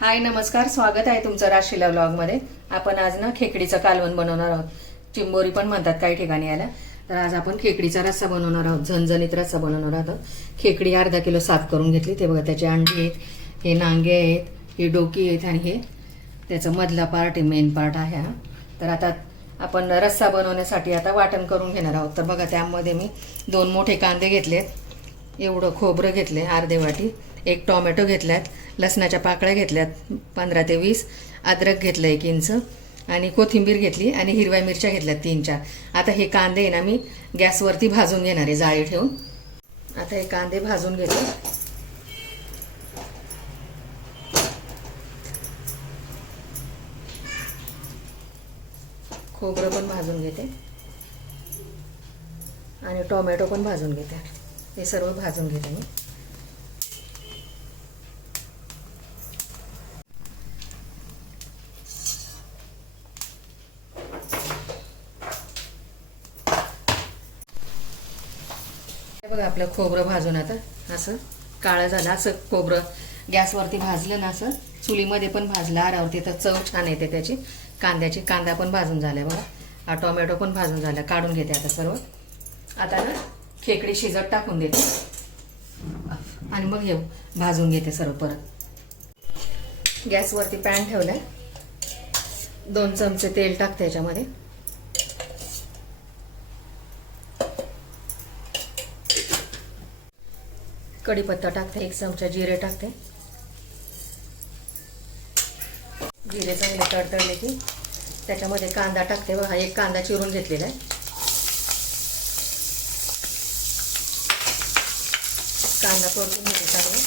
हाय नमस्कार. स्वागत आहे तुमचं राशीला ब्लॉगमध्ये आपण आज ना खेकडीचं कालवण बनवणार आहोत. चिंबोरी पण म्हणतात काही ठिकाणी याला तर आज आपण खेकडीचा रस्सा बनवणार आहोत. झणझणीत रस्सा बनवणार आहोत. खेकडी अर्धा किलो साफ करून घेतली. ते बघा त्याचे अंडी आहेत हे नांगे आहेत हे डोकी आहेत आणि हे त्याचा मधला पार्ट आहे मेन पार्ट आहे हा. तर आता आपण रस्सा बनवण्यासाठी आता वाटण करून घेणार आहोत. तर बघा त्यामध्ये मी दोन मोठे कांदे घेतलेत. एवढं खोबरं घेतले अर्धे वाटी. एक टोमॅटो घेतल्यात लसणाच्या पाकळ्या घेतल्यात पंधरा ते वीस अद्रक घेतलं एक इंच आणि कोथिंबीर घेतली आणि हिरव्या मिरच्या घेतल्यात तीन चार. आता हे कांदे आहे ना मी गॅसवरती भाजून घेणार आहे जाळी ठेवून. आता हे कांदे भाजून घेते. खोबरं पण भाजून घेते. आणि टोमॅटो पण भाजून घेते. हे सर्व भाजून घेते मी. बघा आपलं खोबरं भाजून आता असं काळं झालं असं खोबरं गॅसवरती भाजलं ना असं चुलीमध्ये पण भाजलं आरावरती. तर चव छान येते त्याची. कांद्याची कांदा पण भाजून झालाय बघा. हा टोमॅटो पण भाजून झाला. काढून घेते आता सर्व. आता ना खेकडी शिजत टाकून देते. आणि मग हे भाजून घेते सर्व परत. गॅसवरती पॅन ठेवलाय. दोन चमचे तेल टाकते याच्यामध्ये कढीपत्ता टाकते एक चमचा जिरे टाकते. जिरे चांगले तडतडले की त्याच्यामध्ये कांदा टाकते बघा एक कांदा चिरून घेतलेला आहे. कांदा परतून घेते चांगला.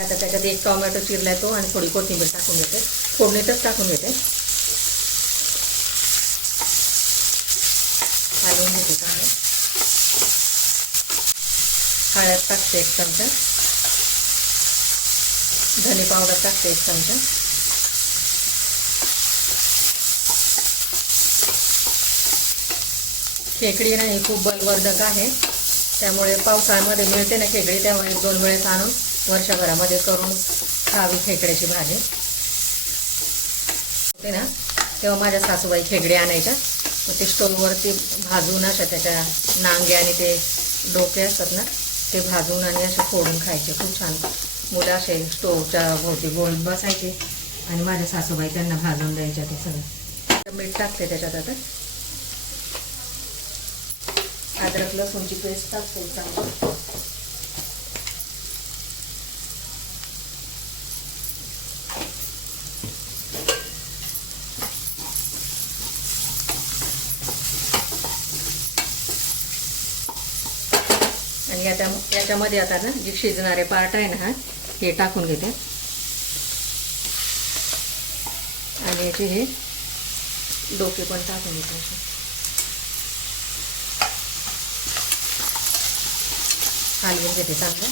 आता त्याच्यात एक टोमॅटो चिरलाय तो आणि थोडी कोथिंबीर टाकून घेते. फोडणीतच टाकून घेते घालून घेते चांगलं हळद टाकते एक चमचा. धने पावडर टाकते एक चमचा. खेकडी नाही खूप बलवर्धक आहे. त्यामुळे पावसाळ्यामध्ये मिळते ना खेकडी त्यामुळे दोन वेळेस आणून वर्षभरामध्ये करून खावी खेकड्याची भाजी. होते ना तेव्हा माझ्या सासूबाई खेकडे आणायच्या. मग ते स्टोववरती भाजून अशा त्याच्या नांगे आणि ते डोके असतात ना ते भाजून आणि असे फोडून खायचे. खूप छान. मुलं असे स्टोवच्या भोवती गोल बसायचे आणि माझ्या सासूबाई त्यांना भाजून द्यायच्या ते सगळं. मीठ टाकते त्याच्यात आता. अद्रक लसूणची पेस्ट टाकतो चांगली. आणि याच्या याच्यामध्ये आता ना जे शिजणारे पार्ट आहे ना हा हे टाकून घेते. आणि याचे हे डोके पण टाकून घेते असे. हलवून घेते चांगलं.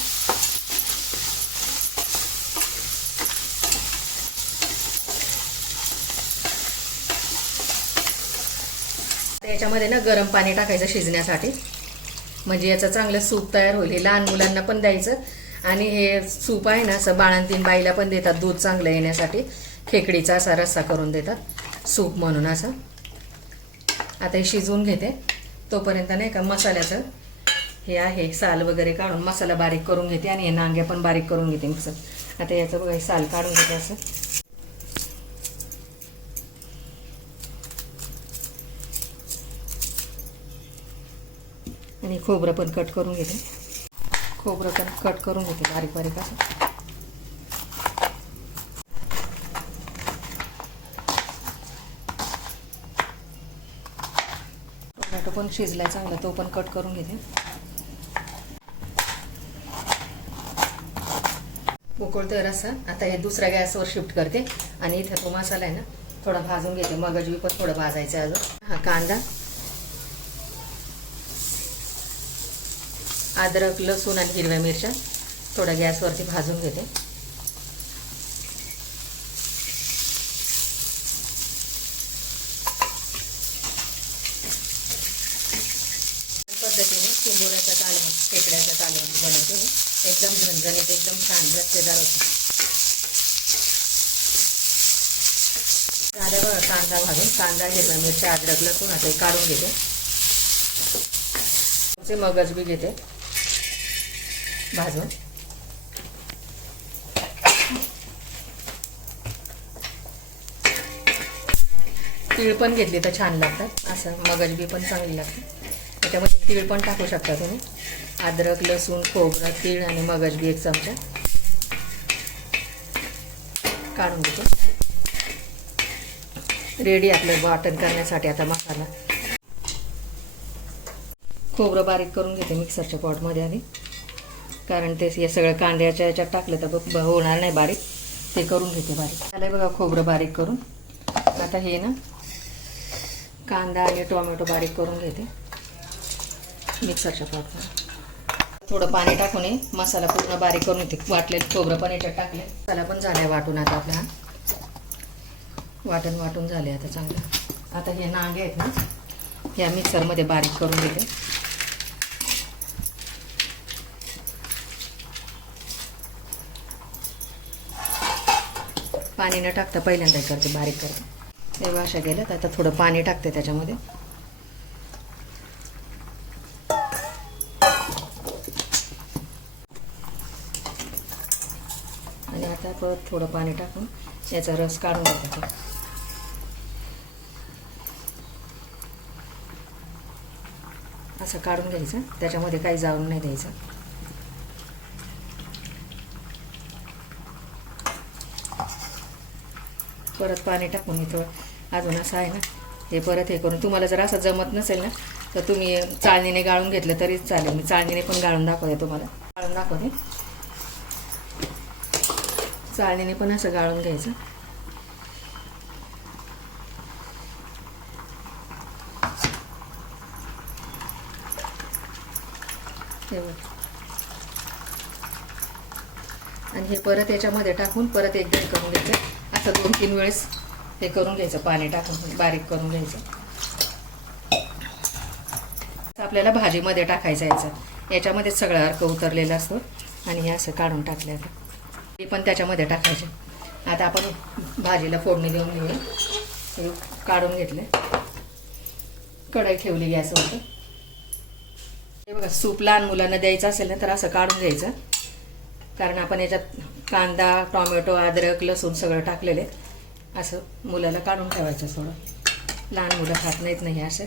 याच्यामध्ये ना गरम पाणी टाकायचं शिजण्यासाठी. म्हणजे याचं चांगलं सूप तयार होईल. हे लहान मुलांना पण द्यायचं. आणि हे सूप आहे ना असं बाळांतीन बाईला पण देतात दूध चांगलं येण्यासाठी. खेकडीचा असा रस्सा करून देतात. सूप म्हणून असं. आता हे शिजवून घेते. तोपर्यंत नाही का मसाल्याचं हे आहे साल वगैरे काढून मसाला बारीक करून घेते आणि हे नांग्या पण बारीक करून घेते मिक्सर आता याचं बघा साल काढून घेते असं. आणि खोबरं पण कट करून घेते. खोबरं पण कट करून घेते बारीक बारीक असं. टोमॅटो पण शिजलाय चांगला तो पण कट करून घेते. उकळतोय रस्सा. आता हे दुसऱ्या गॅसवर शिफ्ट करते. आणि इथे तो मसाला आहे ना थोडा भाजून घेते. मगजवी पण थोडं भाजायचं आहे अजून. हा कांदा. अद्रक लसूण आणि हिरव्या मिरच्या थोड्या गॅसवरती भाजून घेते. पद्धतीने चिंबोऱ्याचा कालवण खेकड्याचा कालवण बनवते मी. एकदम झणझणीत एकदम छान रस्तेदार होते. झालं बघा कांदा भाजून कांदा हिरव्या मिरच्या अद्रक लसूण आता काढून घेते. मगज बी घेते. भाजून. तीळ पण घेतली तर छान लागतात. असं मगजबी पण चांगली लागते. त्याच्यामध्ये तीळ पण टाकू शकता तुम्ही. अद्रक लसूण खोबरं तीळ आणि मगजबी एक चमचा. काढून घेतो. रेडी आपलं वाटण करण्यासाठी आता मसाला. खोबरं बारीक करून घेते मिक्सरच्या पॉटमध्ये आणि कारण ते हे सगळं कांद्याच्या याच्यात टाकलं तर बघ होणार नाही बारीक. ते करून घेते बारीक. झालं बघा खोबरं बारीक करून. आता हे ना कांदा आणि टोमॅटो बारीक करून घेते. मिक्सरच्या पॉटमध्ये थोडं पाणी टाकून ये मसाला पूर्ण बारीक करून घेते. वाटले खोबरं पण याच्यात टाकले मसाला पण झालाय वाटून आता आपला वाटण वाटून झाले आता चांगलं. आता हे नांगे आहेत ना या मिक्सरमध्ये बारीक करून घेते. पाणी न टाकता पहिल्यांदा करते बारीक करते. तेव्हा अशा गेल्यात आता थोडं पाणी टाकते त्याच्यामध्ये. आणि आता परत थोडं पाणी टाकून याचा रस काढून घेतो असं काढून घ्यायचं त्याच्यामध्ये काही जाऊन नाही द्यायचं. परत पाणी टाकून इथं अजून असं आहे ना. हे परत हे करून. तुम्हाला जर असं जमत नसेल ना तर तुम्ही चाळणीने गाळून घेतलं तरी चालेल. मी चाळणीने पण गाळून दाखवते तुम्हाला. गाळून दाखवते. चाळणीने पण असं गाळून घ्यायचं. आणि हे परत याच्यामध्ये टाकून परत एकदा करून घ्यायचं. असं दोन तीन वेळेस हे करून घ्यायचं पाणी टाकून बारीक करून घ्यायचं. आपल्याला भाजीमध्ये टाकायचं याचं याच्यामध्ये सगळा अर्क उतरलेला असतो आणि हे असं काढून टाकले ते पण त्याच्यामध्ये टाकायचे. आता आपण भाजीला फोडणी देऊन घेऊया. हे काढून घेतले कढई ठेवली गॅसवरती. हे बघा सूप लहान मुलांना द्यायचं असेल ना तर असं काढून घ्यायचं. कारण आपण याच्यात कांदा टोमॅटो अद्रक लसूण सगळं टाकलेले असं मुलाला काढून ठेवायचं थोडं. लहान मुलं खात नाहीत नाही असं.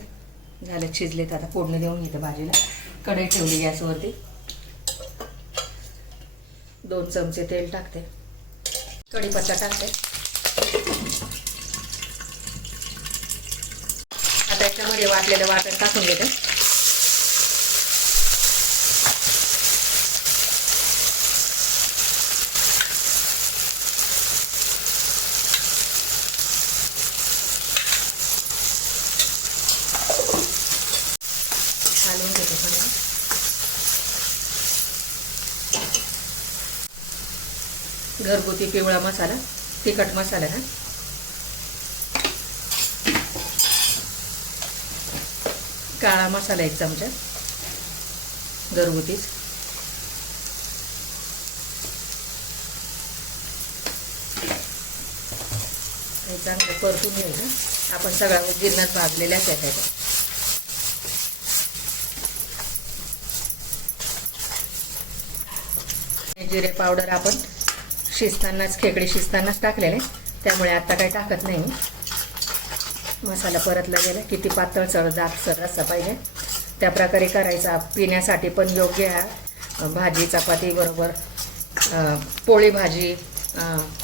झालं शिजलेत आता फोडणं देऊन घेतं भाजीला. कढई ठेवली गॅसवरती. दोन चमचे तेल टाकते. कढीपत्ता टाकते. आता याच्यामध्ये वाटलेलं वाटण टाकून घेते घालून घेते पण घरगुती पिवळा मसाला तिखट मसाला हा. काळा मसाला एक चमचा. घरगुतीच. हे चांगलं परतून घ्यायचं. आपण सगळ्या गिरणात भाजलेल्याच आहेत. त्याच्या जिरे पावडर आपण शिजतानाच खेकडे शिजतानाच टाकलेले. त्यामुळे आता काही टाकत नाही. मसाला परतला गेला किती पातळ चढ जात सर पाहिजे. त्या प्रकारे करायचा. पिण्यासाठी पण योग्य हा भाजी चपाती बरोबर. पोळी भाजी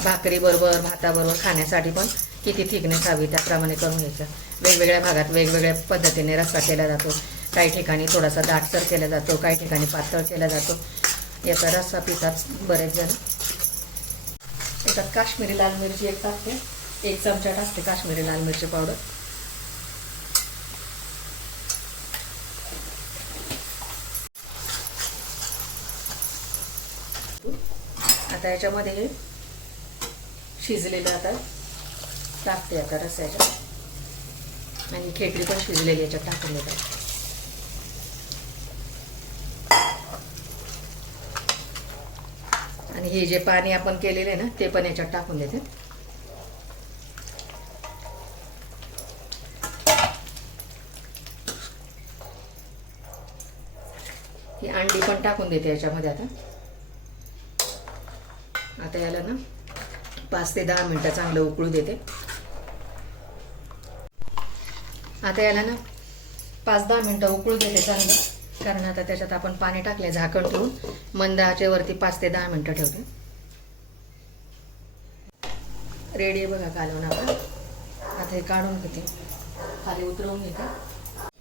भाकरीबरोबर भाताबरोबर खाण्यासाठी पण किती थिकनेस हवी त्याप्रमाणे करून घ्यायचं. वेगवेगळ्या भागात वेगवेगळ्या पद्धतीने रस्सा केला जातो. काही ठिकाणी थोडासा दाटसर केला जातो काही ठिकाणी पातळ केला जातो. याचा रस्सा पितात बरेच जण. त्याच्यात काश्मीरी लाल मिरची एक टाकते. एक चमचा टाकते काश्मीरी लाल मिरची पावडर आता याच्यामध्ये हे शिजलेलं आता टाकते आता रस्याच्या. आणि खेकडी पण शिजलेली याच्यात टाकून देतात आणि हे जे पाणी आपण केलेलं आहे ना ते पण याच्यात टाकून देते. ही अंडी पण टाकून देते याच्यामध्ये आता. आता याला ना पाच ते दहा मिनटं चांगलं उकळू देते. आता याला ना पाच दहा मिनटं उकळू देते चांगलं. कारण आता त्याच्यात आपण पाणी टाकले झाकण ठेवून. मंद आचेवरती पाच ते दहा मिनटं ठेवते. रेडी आहे बघा कालवण आपण. आता हे काढून घेते. खाली उतरवून घेते.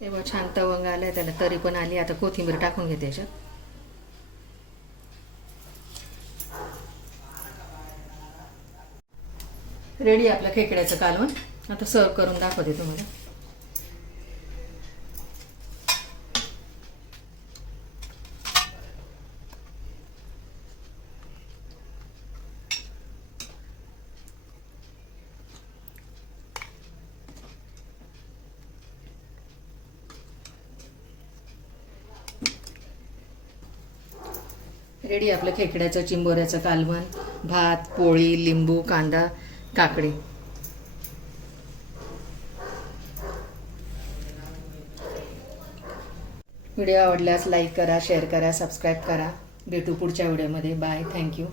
तेव्हा छान तवंग आलंय त्याला तरी पण आली. आता कोथिंबीर टाकून घेते याच्यात. रेडी आपलं खेकड्याचं कालवण. आता सर्व करून दाखवते तुम्हाला. रेडी आपलं खेकड्याचं चिंबोऱ्याचं कालवण भात पोळी लिंबू कांदा काकडी. व्हिडिओ आवडल्यास लाईक करा शेअर करा सबस्क्राईब करा. भेटू पुढच्या व्हिडिओमध्ये. बाय. Thank you.